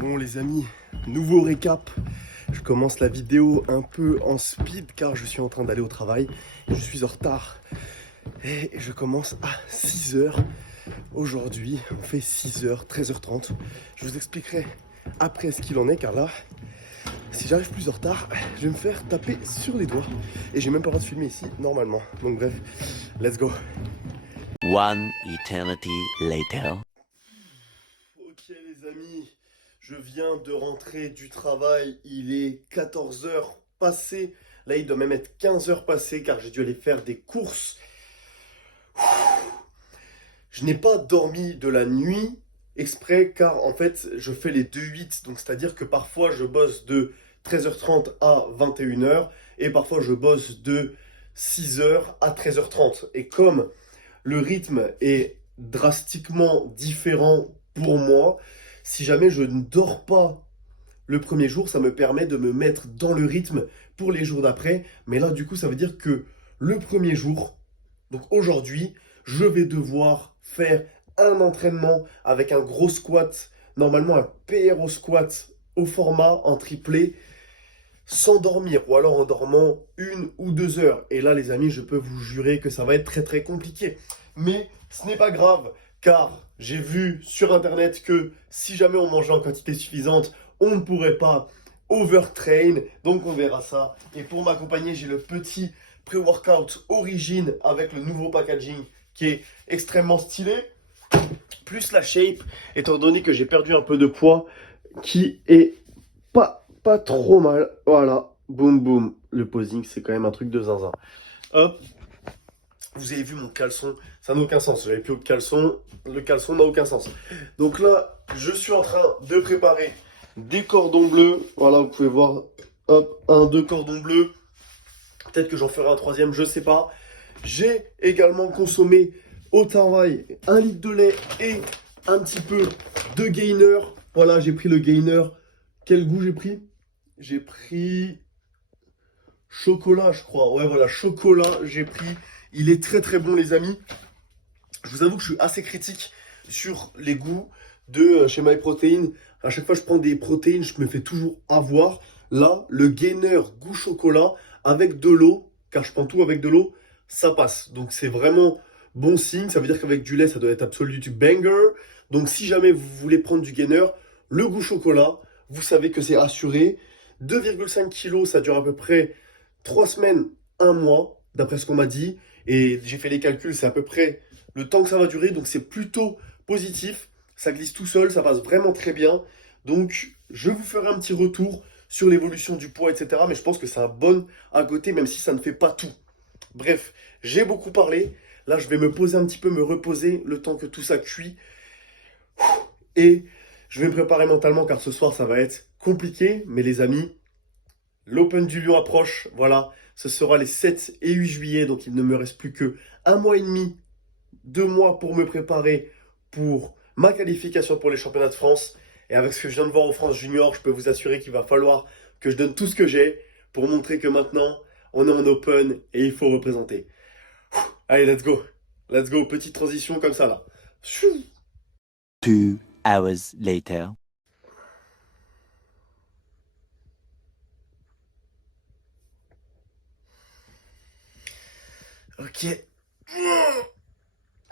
Bon les amis, nouveau récap. Je commence la vidéo un peu en speed car je suis en train d'aller au travail. Je suis en retard et je commence à 6h. Aujourd'hui, on fait 6h, 13h30. Je vous expliquerai après ce qu'il en est car là, si j'arrive plus en retard, je vais me faire taper sur les doigts. Et j'ai même pas le droit de filmer ici normalement. Donc bref, let's go. One eternity later. Ok les amis, je viens de rentrer du travail, il est 14h passé, là il doit même être 15h passé car j'ai dû aller faire des courses. Je n'ai pas dormi de la nuit exprès car en fait je fais les 2-8, donc c'est-à-dire que parfois je bosse de 13h30 à 21h et parfois je bosse de 6h à 13h30. Et comme le rythme est drastiquement différent pour moi, si jamais je ne dors pas le premier jour, ça me permet de me mettre dans le rythme pour les jours d'après. Mais là, du coup, ça veut dire que le premier jour, donc aujourd'hui, je vais devoir faire un entraînement avec un gros squat, normalement un PRO squat au format en triplé, sans dormir ou alors en dormant 1 ou 2 heures. Et là, les amis, je peux vous jurer que ça va être très très compliqué. Mais ce n'est pas grave, car j'ai vu sur internet que si jamais on mangeait en quantité suffisante, on ne pourrait pas overtrain. Donc on verra ça. Et pour m'accompagner, j'ai le petit pré-workout Origin avec le nouveau packaging qui est extrêmement stylé. Plus la shape, étant donné que j'ai perdu un peu de poids, qui est pas trop mal. Voilà, boum boum. Le posing, c'est quand même un truc de zinzin. Hop. Vous avez vu mon caleçon, ça n'a aucun sens. J'avais plus de caleçon, le caleçon n'a aucun sens. Donc là, je suis en train de préparer des cordons bleus. Voilà, vous pouvez voir, hop, 2 cordons bleus. Peut-être que j'en ferai un troisième, je sais pas. J'ai également consommé au travail 1 litre de lait et un petit peu de gainer. Voilà, j'ai pris le gainer. Quel goût j'ai pris? J'ai pris chocolat, je crois. Ouais, voilà, chocolat, j'ai pris. Il est très très bon, les amis. Je vous avoue que je suis assez critique sur les goûts de chez MyProtein. À chaque fois que je prends des protéines, je me fais toujours avoir. Là, le gainer goût chocolat avec de l'eau, car je prends tout avec de l'eau, ça passe. Donc c'est vraiment bon signe. Ça veut dire qu'avec du lait, ça doit être absolument du banger. Donc si jamais vous voulez prendre du gainer, le goût chocolat, vous savez que c'est assuré. 2,5 kg, ça dure à peu près 3 semaines, 1 mois, d'après ce qu'on m'a dit. Et j'ai fait les calculs, c'est à peu près le temps que ça va durer. Donc c'est plutôt positif. Ça glisse tout seul, ça passe vraiment très bien. Donc je vous ferai un petit retour sur l'évolution du poids, etc. Mais je pense que c'est un bon à côté, même si ça ne fait pas tout. Bref, j'ai beaucoup parlé. Là, je vais me poser un petit peu, me reposer le temps que tout ça cuit. Et je vais me préparer mentalement car ce soir, ça va être compliqué. Mais les amis, l'Open du Lyon approche. Voilà, ce sera les 7 et 8 juillet. Donc il ne me reste plus que 1 mois et demi, 2 mois pour me préparer pour ma qualification pour les championnats de France. Et avec ce que je viens de voir au France Junior, je peux vous assurer qu'il va falloir que je donne tout ce que j'ai pour montrer que maintenant, on est en Open et il faut représenter. Allez, let's go. Let's go. Petite transition comme ça, là. 2 hours later. Ok.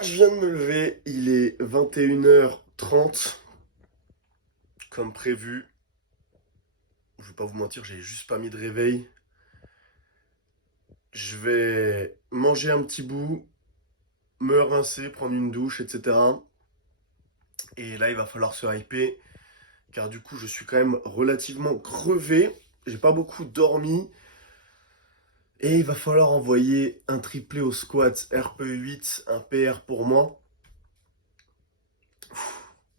Je viens de me lever. Il est 21h30. Comme prévu. Je vais pas vous mentir, j'ai juste pas mis de réveil. Je vais manger un petit bout, me rincer, prendre une douche, etc. Et là, il va falloir se hyper, car du coup, je suis quand même relativement crevé. J'ai pas beaucoup dormi. Et il va falloir envoyer un triplé au squat RPE8, un PR pour moi.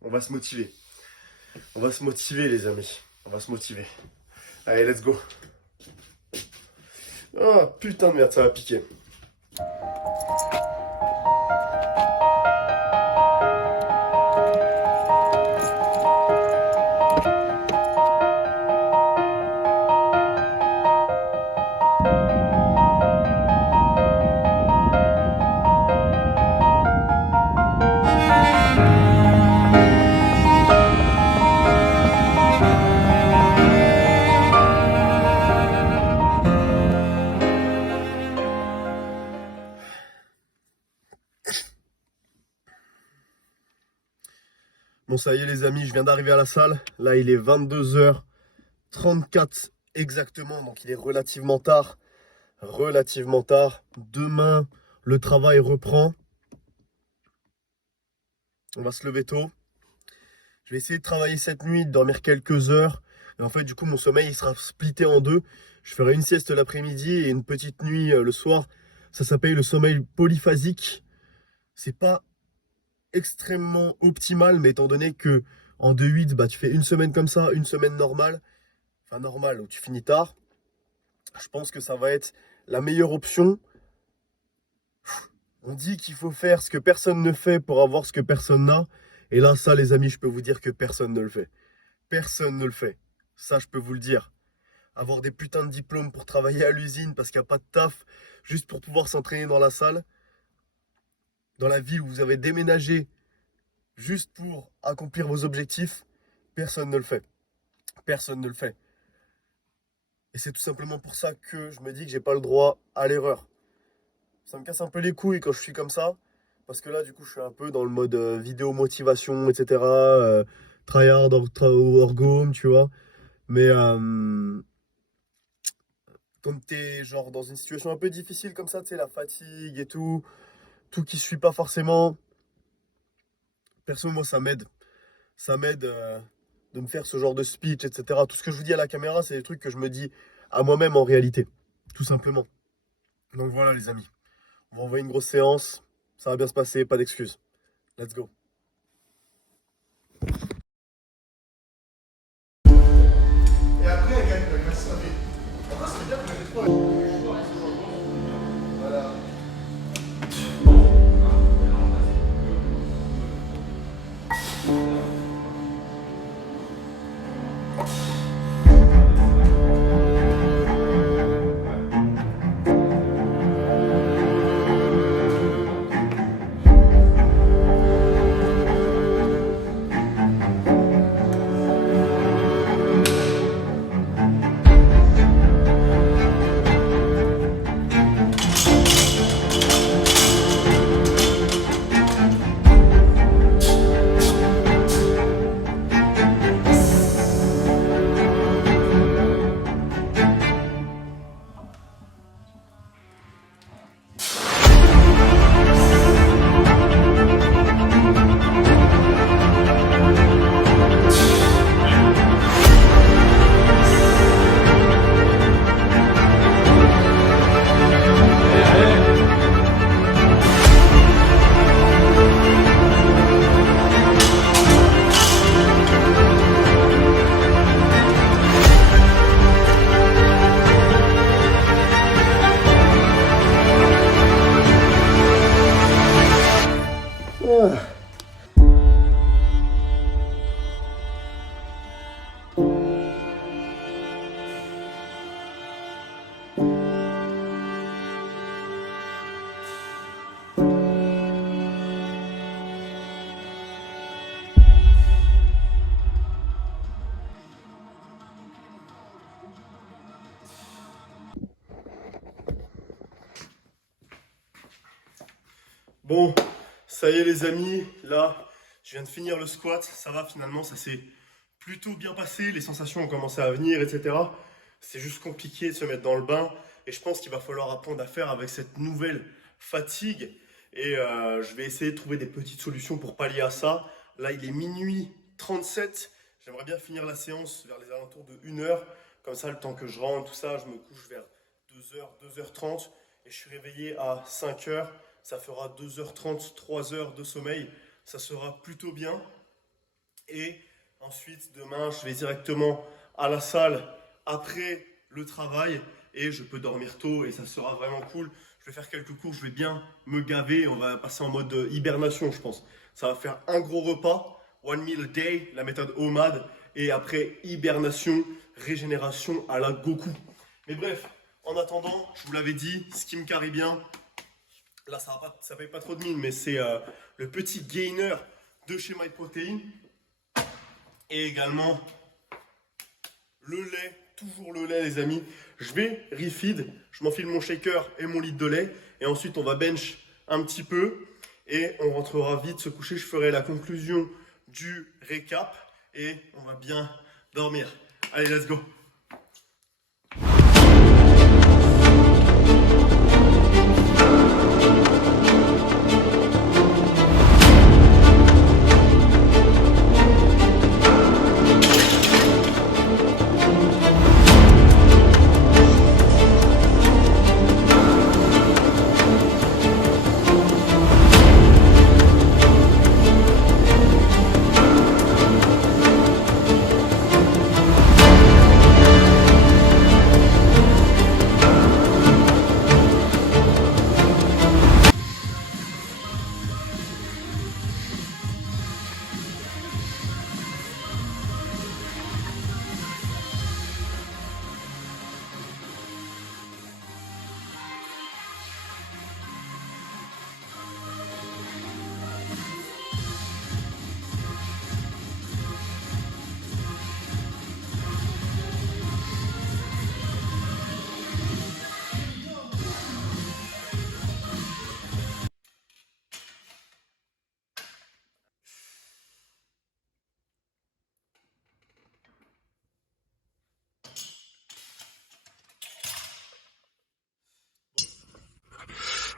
On va se motiver. On va se motiver, les amis. On va se motiver. Allez, let's go. Ah, putain de merde, ça va piquer. Bon, ça y est les amis, je viens d'arriver à la salle. Là, il est 22h34 exactement, donc il est relativement tard. Relativement tard. Demain, le travail reprend. On va se lever tôt. Je vais essayer de travailler cette nuit, de dormir quelques heures. Et en fait, du coup, mon sommeil il sera splitté en deux. Je ferai une sieste l'après-midi et une petite nuit le soir. Ça s'appelle le sommeil polyphasique. C'est pas extrêmement optimal, mais étant donné que en 2-8, bah, tu fais une semaine comme ça, une semaine normale, enfin normale, où tu finis tard, je pense que ça va être la meilleure option. On dit qu'il faut faire ce que personne ne fait pour avoir ce que personne n'a. Et là, ça, les amis, je peux vous dire que personne ne le fait. Personne ne le fait. Ça, je peux vous le dire. Avoir des putains de diplômes pour travailler à l'usine parce qu'il n'y a pas de taf, juste pour pouvoir s'entraîner dans la salle, dans la ville où vous avez déménagé, juste pour accomplir vos objectifs, personne ne le fait. Personne ne le fait. Et c'est tout simplement pour ça que je me dis que j'ai pas le droit à l'erreur. Ça me casse un peu les couilles quand je suis comme ça. Parce que là, du coup, je suis un peu dans le mode vidéo motivation, etc. Tryhard, orgome, tu vois. Mais quand t'es genre dans une situation un peu difficile comme ça, tu sais, la fatigue et tout qui suit pas forcément. Perso, moi, ça m'aide. Ça m'aide de me faire ce genre de speech, etc. Tout ce que je vous dis à la caméra, c'est des trucs que je me dis à moi-même en réalité. Tout simplement. Donc voilà, les amis. On va envoyer une grosse séance. Ça va bien se passer, pas d'excuses. Let's go. Et après, elle gagne la classe AV. Après, c'est bien que je fais trop. Voilà. Bon, ça y est les amis, là, je viens de finir le squat, ça va finalement, ça s'est plutôt bien passé, les sensations ont commencé à venir, etc. C'est juste compliqué de se mettre dans le bain et je pense qu'il va falloir apprendre à faire avec cette nouvelle fatigue et je vais essayer de trouver des petites solutions pour pallier à ça. Là, il est minuit 37, j'aimerais bien finir la séance vers les alentours de 1h, comme ça le temps que je rentre, tout ça, je me couche vers 2h, 2h30 et je suis réveillé à 5h. Ça fera 2h30, 3 heures de sommeil. Ça sera plutôt bien. Et ensuite, demain, je vais directement à la salle après le travail. Et je peux dormir tôt et ça sera vraiment cool. Je vais faire quelques cours, je vais bien me gaver. On va passer en mode hibernation, je pense. Ça va faire un gros repas. One meal a day, la méthode OMAD. Et après, hibernation, régénération à la Goku. Mais bref, en attendant, je vous l'avais dit, ce qui me carry bien, là, ça paye pas trop de mine, mais c'est le petit gainer de chez MyProtein. Et également le lait, toujours le lait, les amis. Je vais refeed, je m'enfile mon shaker et mon litre de lait. Et ensuite, on va bench un petit peu. Et on rentrera vite se coucher. Je ferai la conclusion du récap et on va bien dormir. Allez, let's go.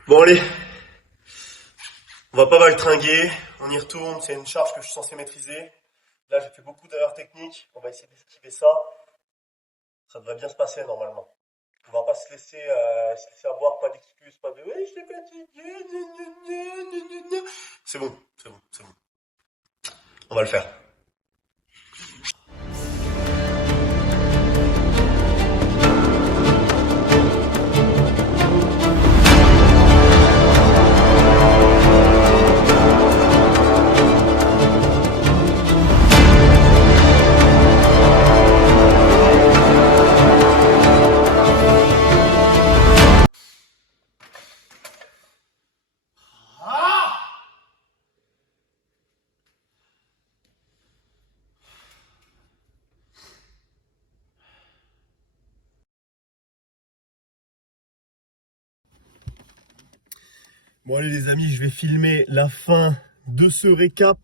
Bon allez, on va pas mal tringuer, on y retourne, c'est une charge que je suis censé maîtriser. Là j'ai fait beaucoup d'erreurs techniques, on va essayer d'esquiver ça. Ça devrait bien se passer normalement. On va pas se laisser avoir, pas d'excuses, pas de oui, je suis fatigué, gna, gna, gna, gna, gna, gna. C'est bon, c'est bon, c'est bon. On va le faire. Bon allez les amis, je vais filmer la fin de ce récap.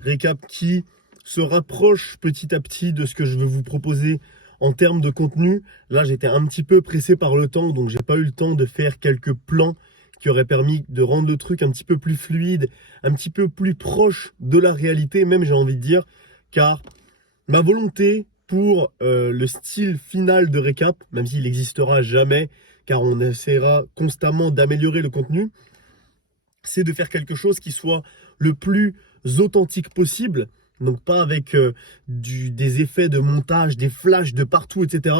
Récap qui se rapproche petit à petit de ce que je vais vous proposer en termes de contenu. Là j'étais un petit peu pressé par le temps, donc j'ai pas eu le temps de faire quelques plans qui auraient permis de rendre le truc un petit peu plus fluide, un petit peu plus proche de la réalité, même j'ai envie de dire, car ma volonté pour le style final de récap, même s'il n'existera jamais, car on essaiera constamment d'améliorer le contenu, c'est de faire quelque chose qui soit le plus authentique possible, donc pas avec des effets de montage, des flashs de partout, etc.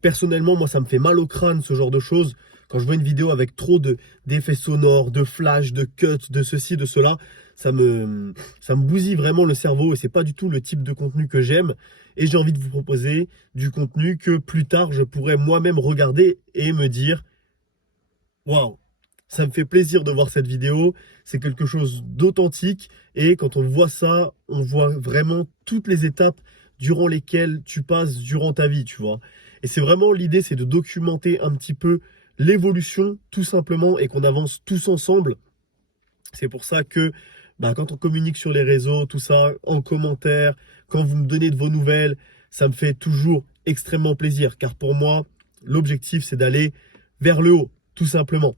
Personnellement, moi, ça me fait mal au crâne, ce genre de choses. Quand je vois une vidéo avec trop d'effets sonores, de flashs, de cuts, de ceci, de cela, ça me bousille vraiment le cerveau et c'est pas du tout le type de contenu que j'aime. Et j'ai envie de vous proposer du contenu que plus tard, je pourrais moi-même regarder et me dire « Waouh !» Ça me fait plaisir de voir cette vidéo, c'est quelque chose d'authentique et quand on voit ça, on voit vraiment toutes les étapes durant lesquelles tu passes durant ta vie, tu vois. Et c'est vraiment l'idée, c'est de documenter un petit peu l'évolution tout simplement et qu'on avance tous ensemble. C'est pour ça que quand on communique sur les réseaux, tout ça, en commentaire, quand vous me donnez de vos nouvelles, ça me fait toujours extrêmement plaisir car pour moi, l'objectif c'est d'aller vers le haut, tout simplement.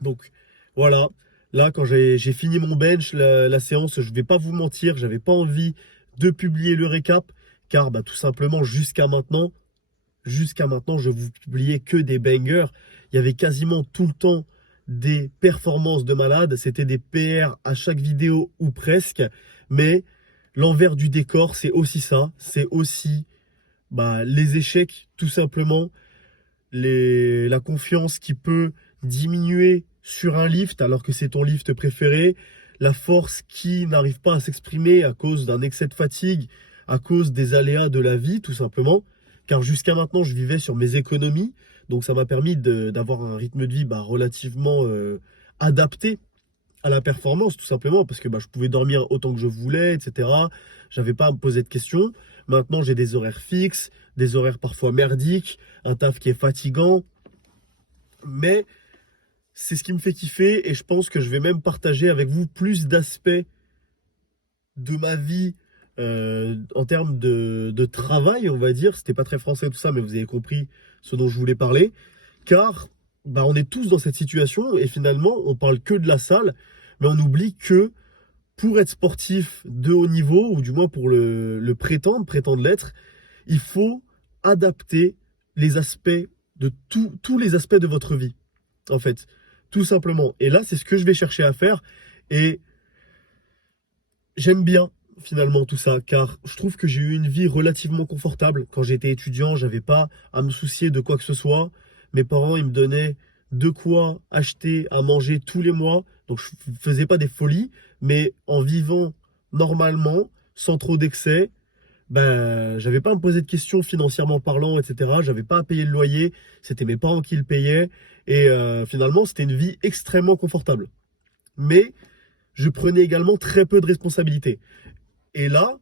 Donc voilà, là quand j'ai fini mon bench, la séance, je vais pas vous mentir, j'avais pas envie de publier le récap, car tout simplement jusqu'à maintenant, je vous publiais que des bangers. Il y avait quasiment tout le temps des performances de malade, c'était des PR à chaque vidéo ou presque, mais l'envers du décor, c'est aussi ça, c'est aussi les échecs, tout simplement, la confiance qui peut diminuer sur un lift alors que c'est ton lift préféré, la force qui n'arrive pas à s'exprimer à cause d'un excès de fatigue, à cause des aléas de la vie tout simplement, car jusqu'à maintenant je vivais sur mes économies, donc ça m'a permis d'avoir un rythme de vie relativement adapté à la performance tout simplement, parce que je pouvais dormir autant que je voulais, etc. J'avais pas à me poser de questions. Maintenant j'ai des horaires fixes, des horaires parfois merdiques, un taf qui est fatigant, mais c'est ce qui me fait kiffer et je pense que je vais même partager avec vous plus d'aspects de ma vie en termes de travail, on va dire. C'était pas très français tout ça, mais vous avez compris ce dont je voulais parler. Car bah, on est tous dans cette situation et finalement, on parle que de la salle, mais on oublie que pour être sportif de haut niveau, ou du moins pour le prétendre l'être, il faut adapter les aspects de tous les aspects de votre vie, en fait, tout simplement. Et là, c'est ce que je vais chercher à faire. Et j'aime bien finalement tout ça, car je trouve que j'ai eu une vie relativement confortable. Quand j'étais étudiant, j'avais pas à me soucier de quoi que ce soit. Mes parents, ils me donnaient de quoi acheter à manger tous les mois. Donc je faisais pas des folies, mais en vivant normalement, sans trop d'excès, ben, j'avais pas à me poser de questions financièrement parlant, etc. J'avais pas à payer le loyer, c'était mes parents qui le payaient. Et finalement, c'était une vie extrêmement confortable. Mais je prenais également très peu de responsabilités. Et là,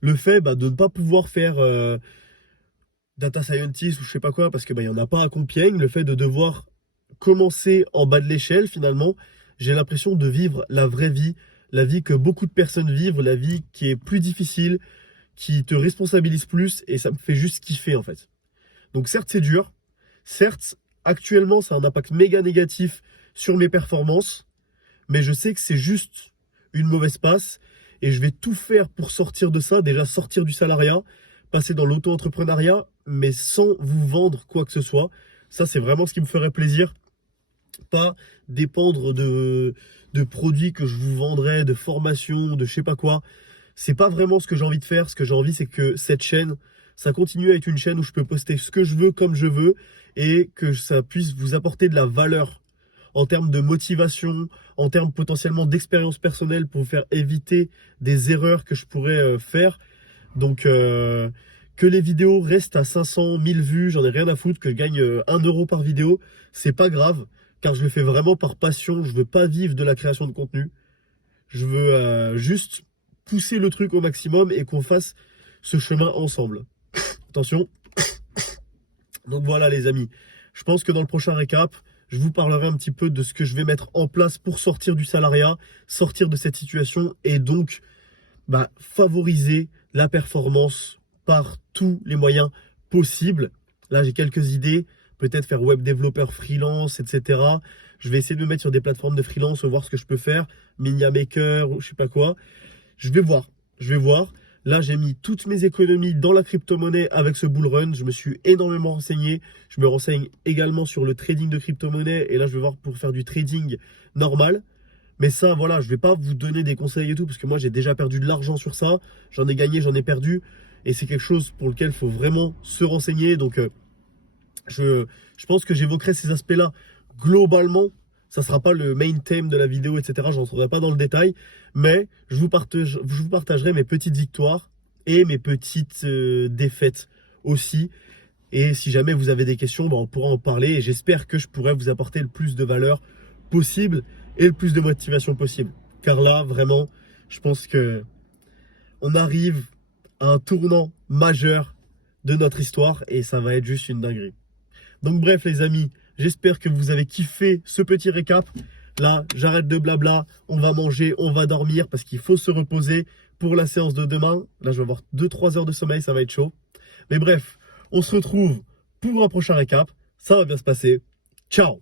le fait bah, de ne pas pouvoir faire data scientist ou je sais pas quoi, parce que bah, il y en a pas à Compiègne, le fait de devoir commencer en bas de l'échelle, finalement, j'ai l'impression de vivre la vraie vie, la vie que beaucoup de personnes vivent, la vie qui est plus difficile, qui te responsabilise plus, et ça me fait juste kiffer en fait. Donc certes, c'est dur, certes, actuellement, ça a un impact méga négatif sur mes performances, mais je sais que c'est juste une mauvaise passe et je vais tout faire pour sortir de ça, déjà sortir du salariat, passer dans l'auto-entrepreneuriat, mais sans vous vendre quoi que ce soit. Ça, c'est vraiment ce qui me ferait plaisir. Pas dépendre de produits que je vous vendrais, de formation, de je sais pas quoi. C'est pas vraiment ce que j'ai envie de faire. Ce que j'ai envie, c'est que cette chaîne, ça continue à être une chaîne où je peux poster ce que je veux comme je veux et que ça puisse vous apporter de la valeur en termes de motivation, en termes potentiellement d'expérience personnelle pour vous faire éviter des erreurs que je pourrais faire. Donc, que les vidéos restent à 500, 1000 vues, j'en ai rien à foutre, que je gagne 1 euro par vidéo, c'est pas grave, car je le fais vraiment par passion. Je veux pas vivre de la création de contenu. Je veux juste pousser le truc au maximum et qu'on fasse ce chemin ensemble. Attention. Donc voilà les amis, je pense que dans le prochain récap, je vous parlerai un petit peu de ce que je vais mettre en place pour sortir du salariat, sortir de cette situation et donc bah, favoriser la performance par tous les moyens possibles. Là, j'ai quelques idées, peut-être faire web développeur freelance, etc. Je vais essayer de me mettre sur des plateformes de freelance, voir ce que je peux faire, Minia Maker ou je sais pas quoi. Je vais voir, je vais voir. Là, j'ai mis toutes mes économies dans la crypto-monnaie avec ce bull run. Je me suis énormément renseigné. Je me renseigne également sur le trading de crypto-monnaie. Et là, je vais voir pour faire du trading normal. Mais ça, voilà, je ne vais pas vous donner des conseils et tout, parce que moi, j'ai déjà perdu de l'argent sur ça. J'en ai gagné, j'en ai perdu. Et c'est quelque chose pour lequel il faut vraiment se renseigner. Donc, je pense que j'évoquerai ces aspects-là globalement. Ça ne sera pas le main theme de la vidéo, etc. Je n'entrerai pas dans le détail. Mais je vous partagerai mes petites victoires et mes petites défaites aussi. Et si jamais vous avez des questions, ben, on pourra en parler. Et j'espère que je pourrai vous apporter le plus de valeur possible et le plus de motivation possible. Car là, vraiment, je pense que on arrive à un tournant majeur de notre histoire et ça va être juste une dinguerie. Donc bref les amis, j'espère que vous avez kiffé ce petit récap. Là, j'arrête de blabla, on va manger, on va dormir parce qu'il faut se reposer pour la séance de demain. Là, je vais avoir 2-3 heures de sommeil, ça va être chaud. Mais bref, on se retrouve pour un prochain récap. Ça va bien se passer. Ciao!